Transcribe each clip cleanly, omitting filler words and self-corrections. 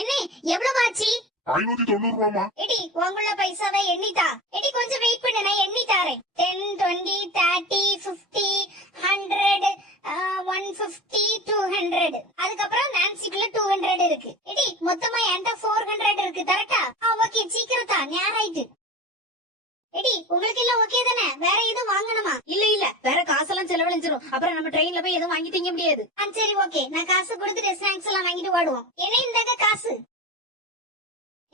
என்ன எவ்வளவு ஆச்சு? 590 ரூபாமா. எடி உங்கள பைசாவை எண்ணிதா. எடி கொஞ்சம் வெயிட் பண்ணு, நான் எண்ணி தாரேன். 10 20 30 50 100 150 200. அதுக்கப்புறம் நான்சிக்குள்ள 200 இருக்கு. எடி மொத்தமா என்கிட்ட 400 இருக்கு. கரெக்டா? ஓகே, சீக்கிரம் தான், நேரம் ஆயிட்டு. எடி உங்களுக்கு எல்லாம் ஓகே தானே? வேற எதுவும் வாங்கணுமா? இல்ல வேற காசெல்லாம் செலவழிஞ்சிரும். அப்புறம் நம்ம ட்ரெயின்ல போய் எதுவும் வாங்கி திங்க முடியாது. சரி ஓகே, நான் காசு கொடுத்துட்டு ஸ்நாக்ஸ் எல்லாம் வாங்கிட்டு ஓடுவோம். என்ன இந்தாங்க காசு.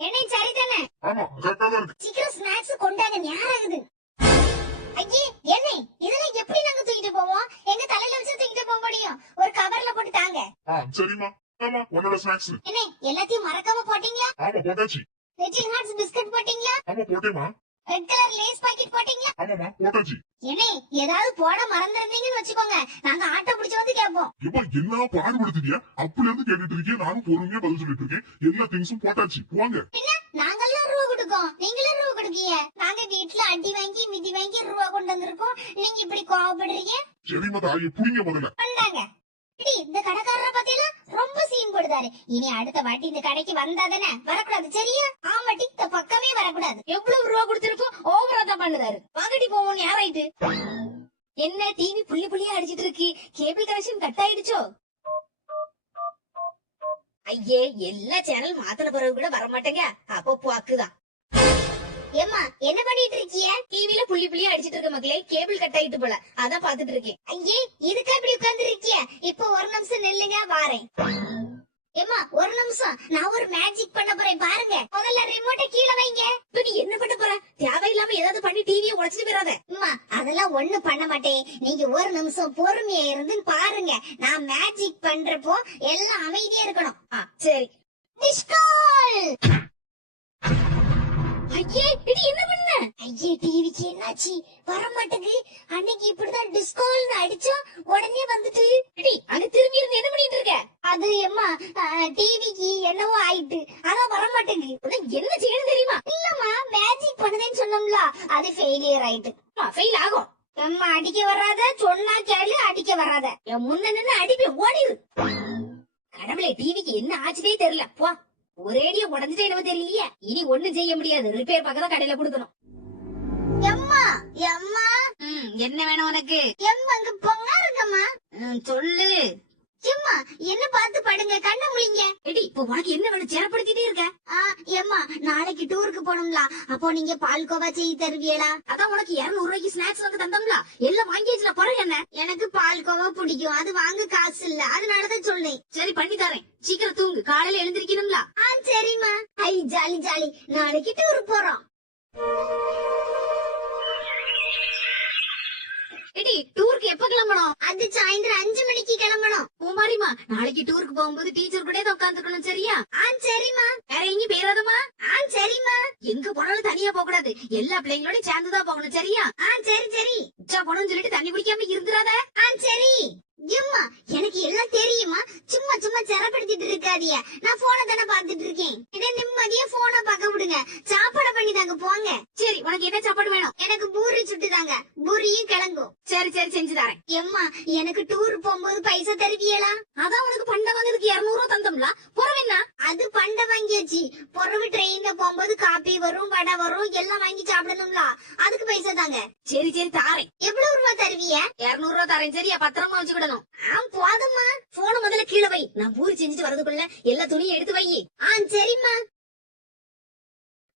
என்ன சரி தானே? ஆமா கரெக்டா தான் இருக்கு. சீக்கிரம் ஸ்நாக்ஸ் கொண்டாங்க, நேரம் ஆகுது. ஐயே என்ன இதெல்லாம் எப்படி நாங்க தூக்கிட்டு போவோம்? எங்க தலையில வச்சு தூக்கிட்டு போக முடியும்? ஒரு கவர்ல போட்டு தாங்க. சரிமா. ஆமா உன்னோட ஸ்நாக்ஸ். என்ன எல்லாத்தையும் மறக்காம போட்டீங்களா? ஆமா போட்டாச்சு. லிட்டில் ஹார்ட்ஸ் பிஸ்கட் போட்டீங்களா? ஆமா போட்டேமா. ரெட் கலர் லேஸ் பாக்கெட் போட்டீங்களா? ஆமாமா போட்டாச்சு. என்ன ஏதாவது போட மறந்துருந்தீங்கன்னு வச்சுக்கோங்க, நாங்க ஆட்டோ பிடிச்சு வந்து கேட்போம். எப்ப என்ன பாடுபடுத்துறியா? அப்பல இருந்து கேட்டுட்டு இருக்கேன், நானும் பொறுமையா பதில் சொல்லிட்டு இருக்கேன். எல்லா திங்ஸும் போட்டாச்சு, போங்க. என்ன நாங்கெல்லாம் ரூபா கொடுக்கோம், நீங்களும் ரூபா கொடுக்கீங்க? நாங்க வீட்டுல அடி வாங்கி மிதி வாங்கி ரூபா கொண்டு வந்திருக்கோம், நீங்க இப்படி கோவப்படுறீங்க? சரிமா தாயை புடிங்க முதல்ல. பண்ணாங்க. இந்த கடைக்காரரை பத்தியெல்லாம் ரொம்ப சீன் போடுதாரு. இனி அடுத்த வாட்டி இந்த கடைக்கு வந்தாதானே வரக்கூடாது, சரியா? ஆமாட்டி, இந்த பக்கமே வரக்கூடாது. எவ்வளவு ரூபா கொடுத்திருக்கோம், ஓவரா தான் பண்ணுதாரு. வாங்கடி போவோம், யாராயிட்டு? என்ன டிவி புள்ளி புள்ளியா அடிச்சிட்டு இருக்கு? கேபிள் கனெக்ஷன் கட் ஆயிடுச்சோ? ஐயே, எல்லா சேனல் மாத்திர பிறகு கூட வர மாட்டேங்க. அப்போ புவாக்குதான். ஏம்மா என்ன பண்ணிட்டு இருக்கிய? டிவில புள்ளி புள்ளியா அடிச்சிட்டு இருக்க மக்களே, கேபிள் கட் ஆயிட்டு போல, அதான் பாத்துட்டு இருக்கேன். ஐயே இதுக்கு அப்படி உட்கார்ந்து இருக்கிய? இப்போ ஒரு நிமிஷம் நில்லுங்க, வாரேன். ஏம்மா ஒரு நிமிஷம், நான் ஒரு மேஜிக் பண்ண போறேன், பாருங்க. முதல்ல ரிமோட்டை கீழே வைங்க. இப்ப நீ என்ன பண்ண போற? தேவையில்லாம ஏதாவது பண்ணி டிவியை உடைச்சிட்டு போயிடாத. அம்மா அதெல்லாம் ஒண்ணு பண்ண மாட்டேன், நீங்க ஒரு நிமிஷம் பொறுமையா இருந்து பாருங்க. நான் மேஜிக் பண்றப்போ எல்லாம் அமைதியா இருக்கணும். சரி. டிஸ்கால். ஐயே இது என்ன பண்ண? ஐயே டிவிக்கு என்னாச்சு? வர மாட்டேங்குது. அன்னைக்கு இப்படிதான் டிஸ்கால்னு அடிச்சோம், உடனே வந்துட்டு. அங்க திரும்பி இருந்து என்ன பண்ணிட்டு இருக்க? அது எம்மா டிவிக்கு என்னவோ ஆயிட்டு, அதான் வர மாட்டேங்குது. என்ன செய்யணும் தெரியுமா? இல்லம்மா மேஜிக் பண்ணுதேன்னு சொன்னோம்ல, அது ஃபெயிலியர் ஆயிட்டு. ஃபெயில் ஆகும். அம்மா அடிக்க வராத, சொன்னா கேளு, அடிக்க வராத. என் முன்ன நின்னு அடிப்பேன், ஓடிடு. கடவுளே, டிவிக்கு என்ன ஆச்சுதே தெரியல. போ, ஒரேடியா உடஞ்சிட்டே என்னவோ தெரியலையே. இனி ஒண்ணும் செய்ய முடியாது, ரிப்பேர் பக்கத்துல கடையில கொடுக்கணும். எம்மா எம்மா என்ன வேணும் உனக்கு? எம்மா அங்க பொங்கா இருக்கம்மா. சொல்லு. எம்மா என்ன பார்த்து படுங்க, கண்ண முழிங்க. எடி இப்ப உனக்கு என்ன வேணும்? சேரப்படுத்திட்டே இருக்க. எம்மா நாளைக்கு டூருக்கு போனோம்ல, அப்போ நீங்க பால்கோவா செய்து தருவீங்களா? அதான் உனக்கு 200 ரூபாய்க்கு ஸ்நாக்ஸ் வந்து தந்தோம்ல, எல்லாம் வாங்கியாச்சுல. பிறகு என்ன? எனக்கு பால்கோவா பிடிக்கும், அது வாங்க காசு இல்ல, அதனாலதான் சொன்னேன். சரி பண்ணி தரேன், சீக்கிரம் தூங்கு, காலையில எழுந்திருக்கணும்ல. சரிம்மா. ஐ ஜாலி ஜாலி, நாளைக்கு டூர் போறோம். எடி டூருக்கு எப்ப கிளம்பணும்? அது சாயந்தரம் 5 மணிக்கு கிளம்பணும். பூமாரிமா, நாளைக்கு டூருக்கு போகும்போது டீச்சர் கூட தான் உட்காந்துக்கணும், சரியா? சரிம்மா. வேற எங்கேயும் போயிடாதமா? சரிம்மா. எங்க போனாலும் தனியா போக கூடாது, எல்லா பிள்ளைங்களோட சேர்ந்துதான் போகணும், சரியா? சரி சரி. உச்சா போனோம்னு சொல்லிட்டு தண்ணி குடிக்காம இருந்துடாத. சரி. எம்மா எனக்கு எல்லாம் தெரியுமா, சும்மா சும்மா செரப்படுத்திட்டு இருக்காதிய. நான் போனை தானே பாத்துட்டு இருக்கேன். இதை நிம்மதியா போனை பார்க்க விடுங்க. சாப்பாடு பண்ணி தாங்க போங்க. சரி, உனக்கு என்ன சாப்பாடு வேணும்? எனக்கு பூரி சுட்டு தாங்க, பூரியும் கிழங்கும். சரி சரி செஞ்சு தரேன். எம்மா எனக்கு டூர் போகும்போது பைசா தருவியலா? அதான் உனக்கு பண்ட வாங்குறதுக்கு 200 ரூபா தந்தோம்ல, புறவு என்ன? அது பண்ட வாங்கியாச்சு. பொறவு ட்ரெயின்ல போகும்போது காபி வரும், வடை வரும், எல்லாம் வாங்கி சாப்பிடணும்ல, அதுக்கு பைசா தாங்க. சரி சரி தாரேன். எவ்வளவு ரூபா தருவிய? 200 ரூபா தரேன், சரியா? பத்திரமா வச்சுக்கிடணும். போதும்மா. போன முதல்ல கீழே வை, நான் பூரி செஞ்சுட்டு வரதுக்குள்ள எல்லா துணியும் எடுத்து வை. சரிம்மா.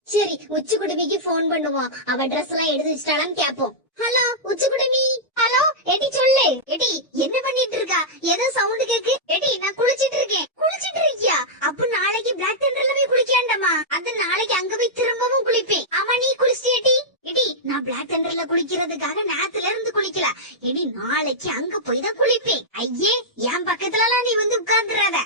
சரி உச்சி குடுமிக்கு போன் பண்ணுவோம், அவ ட்ரெஸ் எல்லாம் எடுத்து வச்சிட்டாளான்னு கேப்போம். ஹலோ உச்சி குடுமி. ஹலோ எடி சொல்லு. எடி என்ன பண்ணிட்டு இருக்கா? ஏதோ சவுண்ட் கேக்கு. எடி நான் குளிச்சிட்டு இருக்கேன். குளிச்சிட்டு இருக்கியா? அப்ப நாளைக்கு பிளாக் தண்டர்ல போய் குளிக்காண்டமா? அது நாளைக்கு அங்க போய் திரும்பவும் குளிப்பேன். ஆமா நீ குளிச்சிட்டி? எடி நான் பிளாக் தண்டர்ல குளிக்கிறதுக்காக நேத்துல இருந்து குளிக்கல. எடி நாளைக்கு அங்க போய் தான் குளிப்பேன். ஐயே என் பக்கத்துல எல்லாம் நீ வந்து உட்கார்ந்துடாத.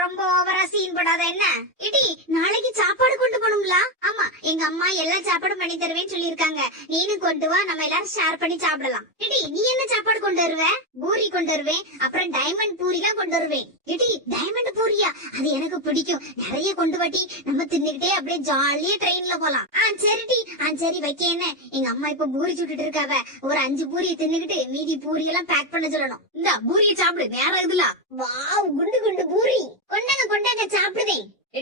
ரொம்ப ஓவரா சீன் போடாத என்ன. இடி நாளைக்கு சாப்பாடு கொண்டு போகணும்ல? ஆமா எங்க அம்மா எல்லா சாப்பாடும் பண்ணி தருவேன்னு சொல்லிருக்காங்க. நீனும் கொண்டு வா, நம்ம எல்லாரும் ஷேர் பண்ணி சாப்பிடலாம். இடி நீ என்ன சாப்பாடு கொண்டு வருவ? பூரி கொண்டு வருவேன், அப்புறம் டைமண்ட் பூரி தான் கொண்டு வருவேன். இடி டைமண்ட் பூரியா? அது எனக்கு பிடிக்கும், நிறைய கொண்டு வாட்டி, நம்ம தின்னுகிட்டே அப்படியே ஜாலியா ட்ரெயின்ல போலாம். சரிடி. சரி வைக்க என்ன, எங்க அம்மா இப்ப பூரி சுட்டுட்டு இருக்காவ, ஒரு 5 பூரியை தின்னுகிட்டு மீதி பூரி எல்லாம் பேக் பண்ண சொல்லணும். இந்த பூரியை சாப்பிடு, நேரம் இதுல. வாவ் குண்டு குண்டு பூரி. கொண்டாங்க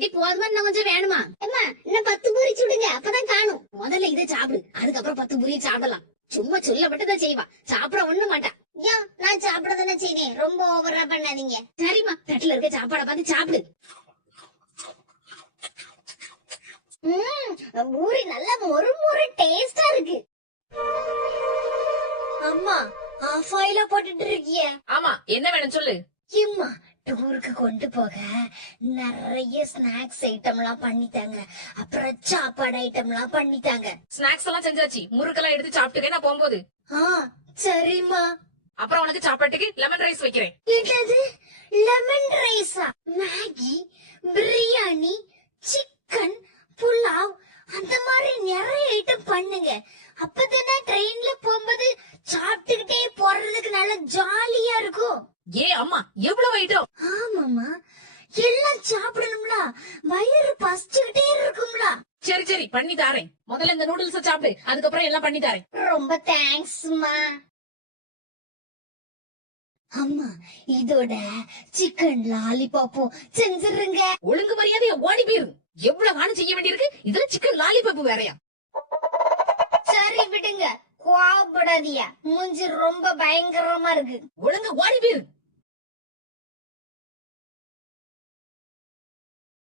எடி போதுமா இன்னும் கொஞ்சம் வேணுமா? அம்மா இன்னும் 10 பூரி சுடுங்க அப்பதான் காணும். முதல்ல இதை சாப்பிடு, அதுக்கப்புறம் 10 பூரியை சாப்பிடலாம். சும்மா சொல்லப்பட்டுதான் செய்வா, சாப்பிட ஒண்ணும் மாட்டா. ஐயோ நான் சாப்பிட தானே செய்தேன், ரொம்ப ஓவரா பண்ணாதீங்க. சரிம்மா, தட்டுல இருக்க சாப்பாடை பார்த்து சாப்பிடு. பூரி நல்லா மொறு மொறு டேஸ்டா இருக்கு. அம்மா ஆஃப் ஆயிலா போட்டுட்டு இருக்கிய? ஆமா, என்ன வேணும் சொல்லு. இம்மா டூருக்கு கொண்டு போக நிறைய ஸ்நாக்ஸ் ஐட்டம் எல்லாம் பண்ணித்தாங்க, அப்புறம் சாப்பாடு ஐட்டம் எல்லாம் பண்ணித்தாங்க. ஸ்நாக்ஸ் எல்லாம் செஞ்சாச்சு, முறுக்கெல்லாம் எடுத்து சாப்பிட்டுக்கே நான் போகும்போது. சரிம்மா. அப்புறம் உனக்கு சாப்பாட்டுக்கு லெமன் ரைஸ் வைக்கிறேன். என்னது லெமன் ரைஸா? மேகி, பிரியாணி, சிக்கன், புலாவ் அந்த மாதிரி நிறைய ஐட்டம் பண்ணுங்க. அப்பதானே ட்ரெயின்ல போகும்போது சாப்பிட்டுக்கிட்டே போறதுக்கு நல்ல ஜாலியா இருக்கும். ஏ அம்மா, எவ்வளவு ஐட்டம்! ஆமாமா, எல்லாம் சாப்பிடணும்ல, வயிறு பசிச்சுக்கிட்டே இருக்கும்ல. சரி சரி, பண்ணி தாரேன். முதல்ல இந்த நூடுல்ஸ் சாப்பிடு, அதுக்கப்புறம் எல்லாம் பண்ணி தாரேன். ரொம்ப தேங்க்ஸ்மா. அம்மா இதோட சிக்கன் லாலிபாப்பும் செஞ்சிருங்க. ஒழுங்கு மரியாதையா ஓடி போயிரு. எவ்வளவு காணும் செய்ய வேண்டியிருக்கு, இதுல சிக்கன் லாலிபப் வேறயா? சரி விடுங்க, கோவப்படாதீயா, மூஞ்சி ரொம்ப பயங்கரமா இருக்கு. ஒழுங்கு ஓடி போயிரு.